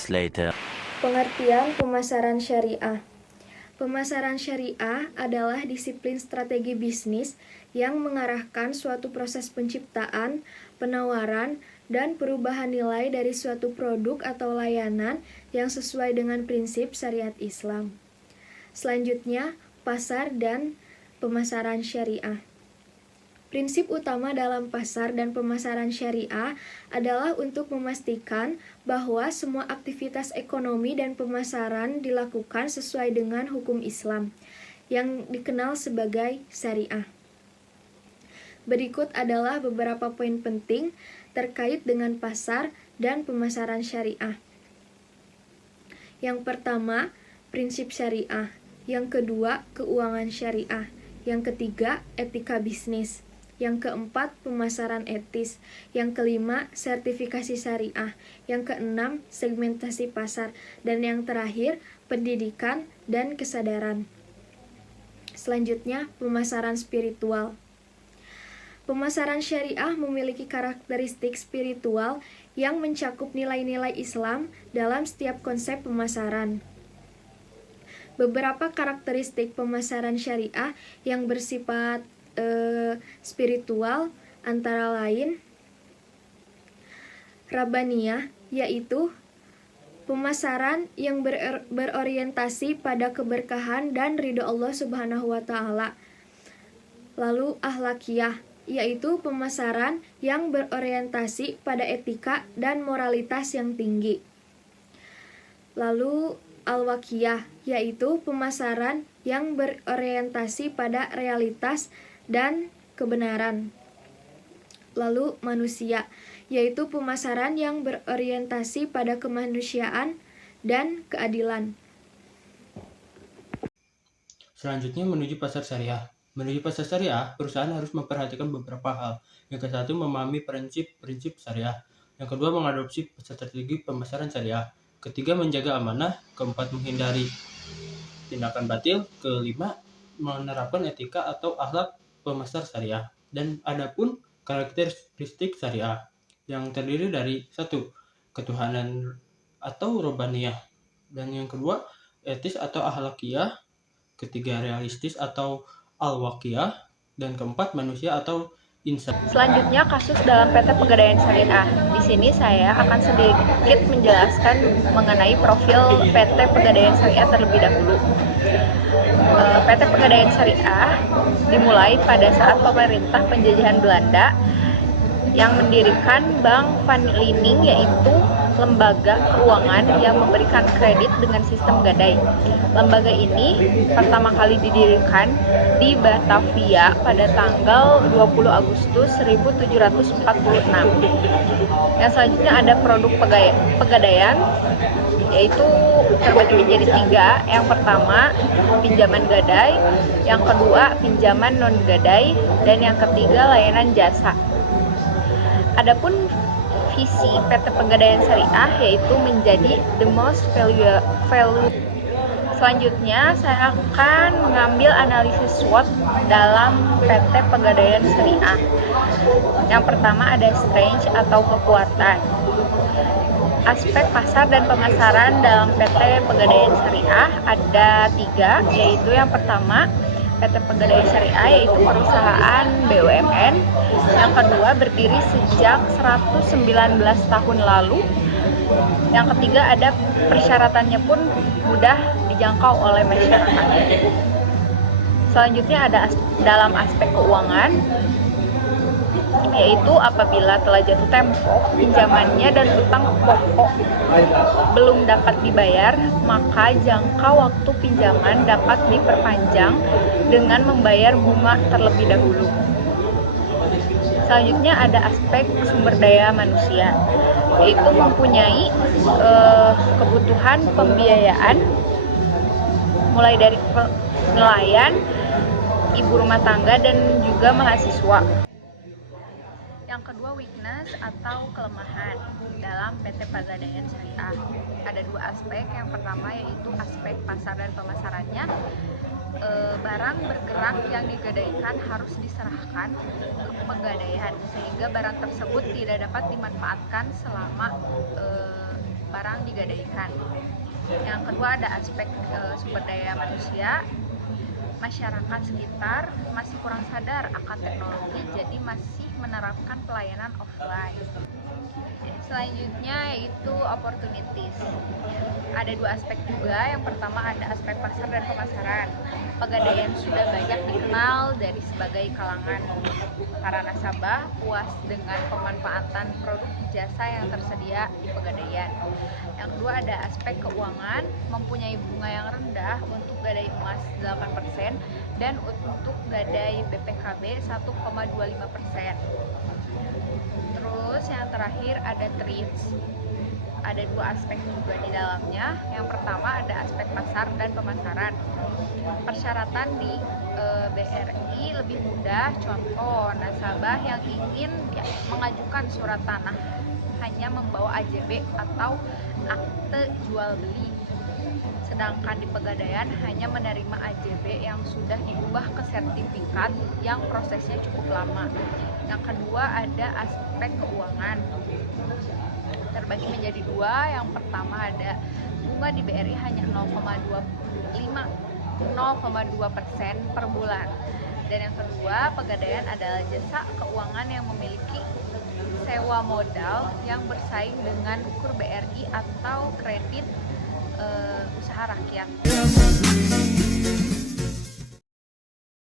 moments later. Pengertian pemasaran syariah. Pemasaran syariah adalah disiplin strategi bisnis yang mengarahkan suatu proses penciptaan, penawaran, dan perubahan nilai dari suatu produk atau layanan yang sesuai dengan prinsip syariat Islam. Selanjutnya, pasar dan pemasaran syariah. Prinsip utama dalam pasar dan pemasaran syariah adalah untuk memastikan bahwa semua aktivitas ekonomi dan pemasaran dilakukan sesuai dengan hukum Islam, yang dikenal sebagai syariah. Berikut adalah beberapa poin penting terkait dengan pasar dan pemasaran syariah. Yang pertama, prinsip syariah. Yang kedua, keuangan syariah. Yang ketiga, etika bisnis. Yang keempat, pemasaran etis. Yang kelima, sertifikasi syariah. Yang keenam, segmentasi pasar. Dan yang terakhir, pendidikan dan kesadaran. Selanjutnya, pemasaran spiritual. Pemasaran syariah memiliki karakteristik spiritual yang mencakup nilai-nilai Islam dalam setiap konsep pemasaran. Beberapa karakteristik pemasaran syariah yang bersifat spiritual antara lain Rabbaniyah, yaitu pemasaran yang berorientasi pada keberkahan dan ridho Allah Subhanahu wa Ta'ala. Lalu Ahlakiyah, yaitu pemasaran yang berorientasi pada etika dan moralitas yang tinggi. Lalu Al-Waqiyah, yaitu pemasaran yang berorientasi pada realitas dan kebenaran. Lalu manusia, yaitu pemasaran yang berorientasi pada kemanusiaan dan keadilan. Selanjutnya menuju pasar syariah. Menuju pasar syariah, perusahaan harus memperhatikan beberapa hal. Yang ke-1, memahami prinsip syariah. Yang kedua, mengadopsi strategi pemasaran syariah. Ketiga, menjaga amanah. Keempat, menghindari tindakan batil. Kelima, menerapkan etika atau akhlak pemasar syariah. Dan adapun karakteristik syariah yang terdiri dari 1, ketuhanan atau Rabbaniyah. Dan yang kedua, etis atau akhlakiyah. Ketiga, realistis atau al-waqiyah. Dan keempat, manusia atau insan. Selanjutnya, kasus dalam PT Pegadaian Syariah. Di sini saya akan sedikit menjelaskan mengenai profil PT Pegadaian Syariah terlebih dahulu. PT Pegadaian Syariah dimulai pada saat pemerintah penjajahan Belanda yang mendirikan Bank Van Liening, yaitu lembaga keuangan yang memberikan kredit dengan sistem gadai. Lembaga ini pertama kali didirikan di Batavia pada tanggal 20 Agustus 1746. Yang selanjutnya ada produk pegadaian, yaitu terbagi menjadi 3. Yang pertama, pinjaman gadai. Yang kedua, pinjaman non-gadai. Dan yang ketiga, layanan jasa. Adapun visi PT Pegadaian Syariah yaitu menjadi the most value. Selanjutnya saya akan mengambil analisis SWOT dalam PT Pegadaian Syariah. Yang pertama ada strength atau kekuatan. Aspek pasar dan pemasaran dalam PT Pegadaian Syariah ada 3, yaitu yang pertama, PT Pegadaian Syariah yaitu perusahaan BUMN. Yang kedua, berdiri sejak 119 tahun lalu. Yang ketiga, ada persyaratannya pun mudah dijangkau oleh masyarakat. Selanjutnya ada dalam aspek keuangan, yaitu apabila telah jatuh tempo pinjamannya dan utang pokok belum dapat dibayar, maka jangka waktu pinjaman dapat diperpanjang dengan membayar bunga terlebih dahulu. Selanjutnya ada aspek sumber daya manusia, yaitu mempunyai kebutuhan pembiayaan mulai dari nelayan, ibu rumah tangga, dan juga mahasiswa. Yang kedua, weakness atau kelemahan dalam PT Pegadaian Syariah. Ada 2 aspek. Yang pertama yaitu aspek pasar dan pemasarannya. Barang bergerak yang digadaikan harus diserahkan ke pegadaian, sehingga barang tersebut tidak dapat dimanfaatkan selama barang digadaikan. Yang kedua ada aspek sumber daya manusia. Masyarakat sekitar masih kurang sadar akan teknologi, jadi masih menerapkan pelayanan offline. Selanjutnya yaitu opportunities. Ada dua aspek juga. Yang pertama ada aspek pasar dan pemasaran. Pegadaian sudah banyak dikenal dari sebagai kalangan. Para nasabah puas dengan pemanfaatan produk jasa yang tersedia di Pegadaian. Yang kedua ada aspek keuangan, mempunyai bunga yang rendah untuk gadai emas 8% dan untuk gadai BPKB 1,25%. Terus yang terakhir ada trades. Ada dua aspek juga di dalamnya. Yang pertama ada aspek pasar dan pemasaran. Persyaratan di BRI lebih mudah. Contoh, nasabah yang ingin mengajukan surat tanah hanya membawa AJB atau akte jual beli. Sedangkan di Pegadaian hanya menerima AJB yang sudah diubah ke sertifikat yang prosesnya cukup lama. Yang kedua ada aspek keuangan. Terbagi menjadi dua. Yang pertama ada bunga di BRI hanya 0,2% per bulan. Dan yang kedua, Pegadaian adalah jasa keuangan yang memiliki sewa modal yang bersaing dengan KUR BRI atau kredit usaha rakyat.